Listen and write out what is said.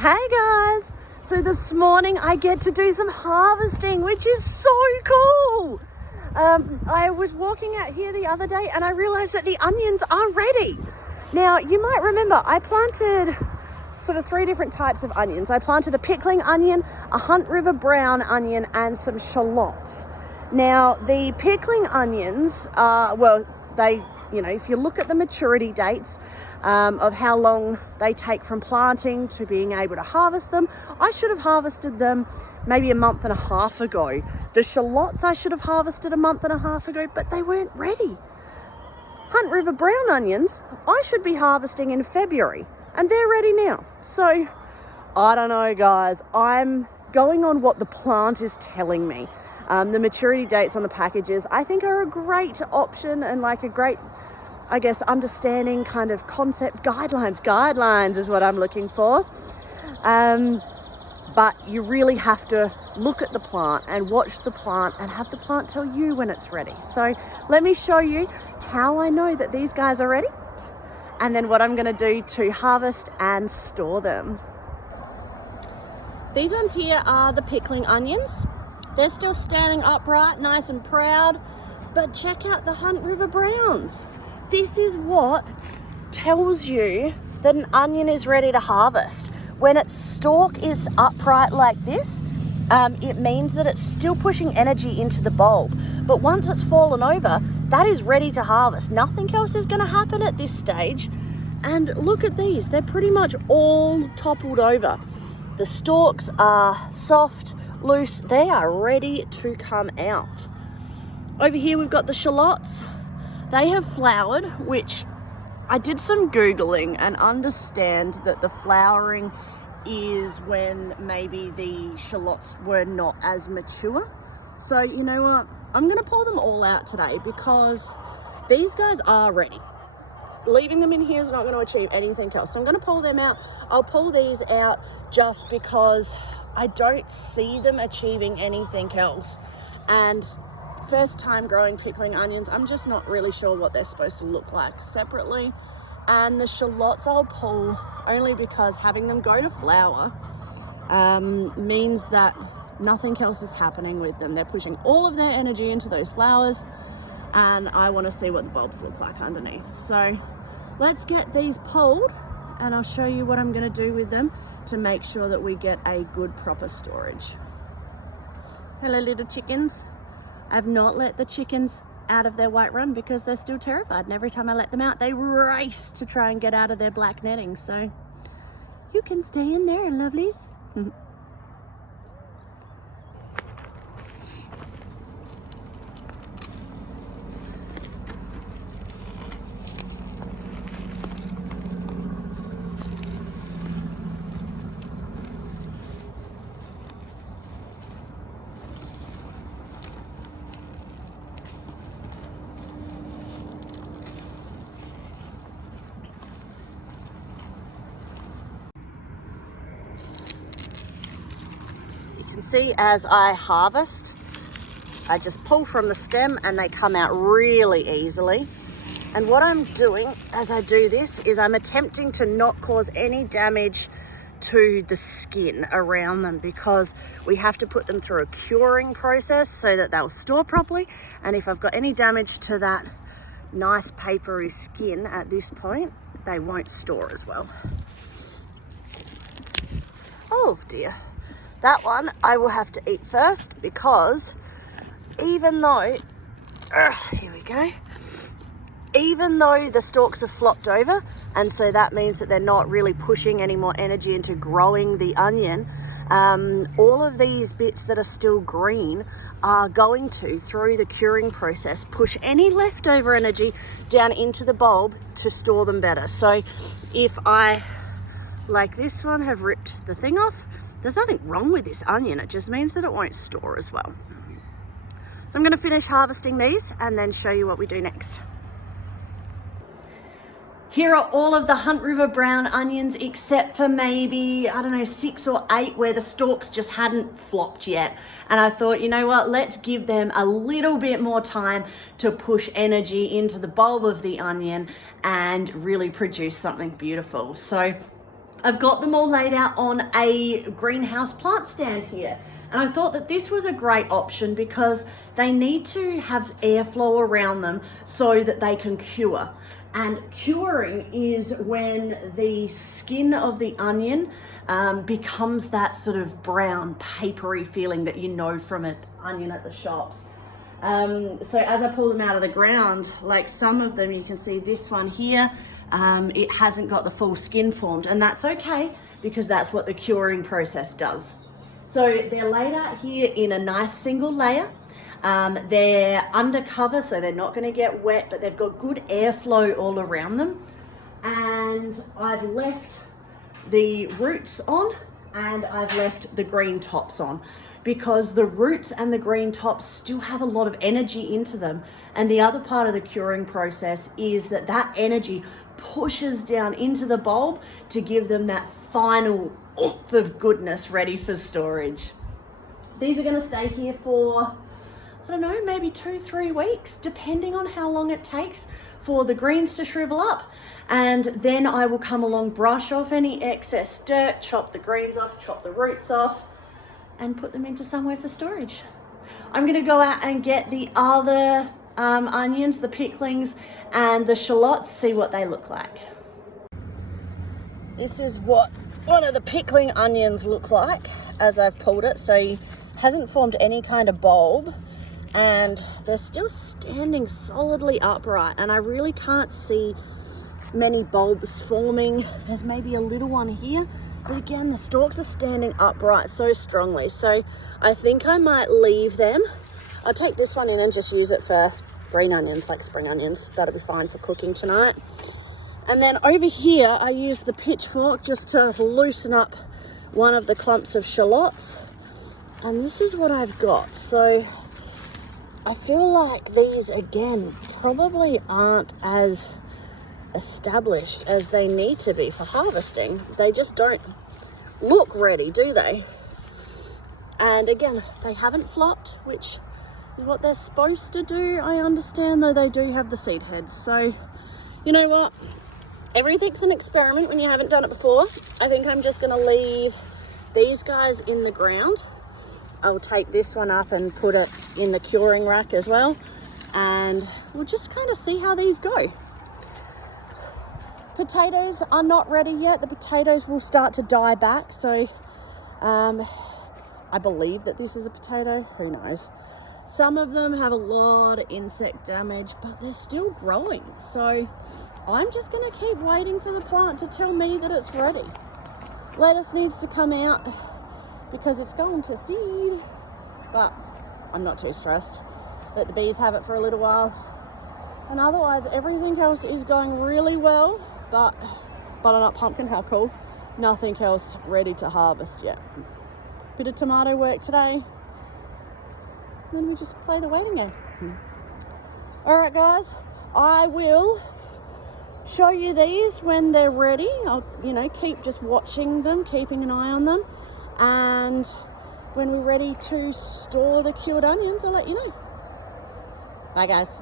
Hey guys, so this morning I get to do some harvesting, which is so cool. I was walking out here the other day and I realized that the onions are ready. Now you might remember I planted sort of 3 different types of onions. I planted a pickling onion, a Hunt River brown onion, and some shallots. Now the pickling onions are, if you look at the maturity dates of how long they take from planting to being able to harvest them, I should have harvested them maybe a month and a half ago. The shallots I should have harvested a month and a half ago, but they weren't ready. Hunt River brown onions, I should be harvesting in February, and they're ready now. So, I don't know guys, I'm going on what the plant is telling me. The maturity dates on the packages I think are a great option and like a great, I guess, understanding kind of concept guidelines is what I'm looking for. But you really have to look at the plant and watch the plant and have the plant tell you when it's ready. So let me show you how I know that these guys are ready and then what I'm going to do to harvest and store them. These ones here are the pickling onions. They're still standing upright, nice and proud, but check out the Hunt River browns. This is what tells you that an onion is ready to harvest. When its stalk is upright like this, it means that it's still pushing energy into the bulb. But once it's fallen over, that is ready to harvest. Nothing else is going to happen at this stage. And look at these, they're pretty much all toppled over. The stalks are soft, loose, they are ready to come out. Over here we've got the shallots. They have flowered, which I did some Googling and understand that the flowering is when maybe the shallots were not as mature. So you know what, I'm gonna pull them all out today because these guys are ready. Leaving them in here is not going to achieve anything else. So I'm going to pull them out. I'll pull these out just because I don't see them achieving anything else. And first time growing pickling onions, I'm just not really sure what they're supposed to look like separately. And the shallots I'll pull only because having them go to flower means that nothing else is happening with them. They're pushing all of their energy into those flowers, and I want to see what the bulbs look like underneath. So let's get these pulled and I'll show you what I'm going to do with them to make sure that we get a good proper storage. Hello little chickens. I've not let the chickens out of their white run because they're still terrified, and every time I let them out they race to try and get out of their black netting. So you can stay in there, lovelies. See, as I harvest, I just pull from the stem and they come out really easily. And what I'm doing as I do this is I'm attempting to not cause any damage to the skin around them, because we have to put them through a curing process so that they'll store properly. And if I've got any damage to that nice papery skin at this point, they won't store as well. Oh dear. That one I will have to eat first, because even though, here we go, even though the stalks are flopped over, and so that means that they're not really pushing any more energy into growing the onion, all of these bits that are still green are going to, through the curing process, push any leftover energy down into the bulb to store them better. So if I, like this one, have ripped the thing off, there's nothing wrong with this onion, it just means that it won't store as well. So I'm going to finish harvesting these and then show you what we do next. Here are all of the Hunt River brown onions except for maybe, I don't know, 6 or 8 where the stalks just hadn't flopped yet. And I thought, you know what, let's give them a little bit more time to push energy into the bulb of the onion and really produce something beautiful. So I've got them all laid out on a greenhouse plant stand here. And I thought that this was a great option because they need to have airflow around them so that they can cure. And curing is when the skin of the onion becomes that sort of brown, papery feeling that you know from an onion at the shops. So as I pull them out of the ground, like some of them, you can see this one here, it hasn't got the full skin formed, and that's okay because that's what the curing process does. So they're laid out here in a nice single layer. They're undercover, so they're not going to get wet, but they've got good airflow all around them. And I've left the roots on and I've left the green tops on because the roots and the green tops still have a lot of energy into them. And the other part of the curing process is that that energy pushes down into the bulb to give them that final oomph of goodness ready for storage. These are going to stay here for, I don't know, maybe 2-3 weeks, depending on how long it takes for the greens to shrivel up. And then I will come along, brush off any excess dirt, chop the greens off, chop the roots off, and put them into somewhere for storage. I'm going to go out and get the other onions, the picklings, and the shallots, see what they look like. This is what one of the pickling onions look like as I've pulled it. So it hasn't formed any kind of bulb, and they're still standing solidly upright, and I really can't see many bulbs forming. There's maybe a little one here, but again, the stalks are standing upright so strongly. So I think I might leave them. I'll take this one in and just use it for green onions, like spring onions. That'll be fine for cooking tonight. And then over here, I use the pitchfork just to loosen up one of the clumps of shallots. And this is what I've got. So I feel like these, again, probably aren't as established as they need to be for harvesting. They just don't look ready, do they? And again, they haven't flopped, which is what they're supposed to do. I understand, though, they do have the seed heads. So you know what? Everything's an experiment when you haven't done it before. I think I'm just going to leave these guys in the ground. I'll take this one up and put it in the curing rack as well. And we'll just kind of see how these go. Potatoes are not ready yet. The potatoes will start to die back. So I believe that this is a potato. Who knows? Some of them have a lot of insect damage, but they're still growing. So I'm just going to keep waiting for the plant to tell me that it's ready. Lettuce needs to come out because it's going to seed, but I'm not too stressed. Let the bees have it for a little while. And otherwise, everything else is going really well, but butternut pumpkin, how cool. Nothing else ready to harvest yet. Bit of tomato work today. Then we just play the waiting game. All right, guys, I will show you these when they're ready. I'll, keep just watching them, keeping an eye on them. And when we're ready to store the cured onions, I'll let you know. Bye, guys.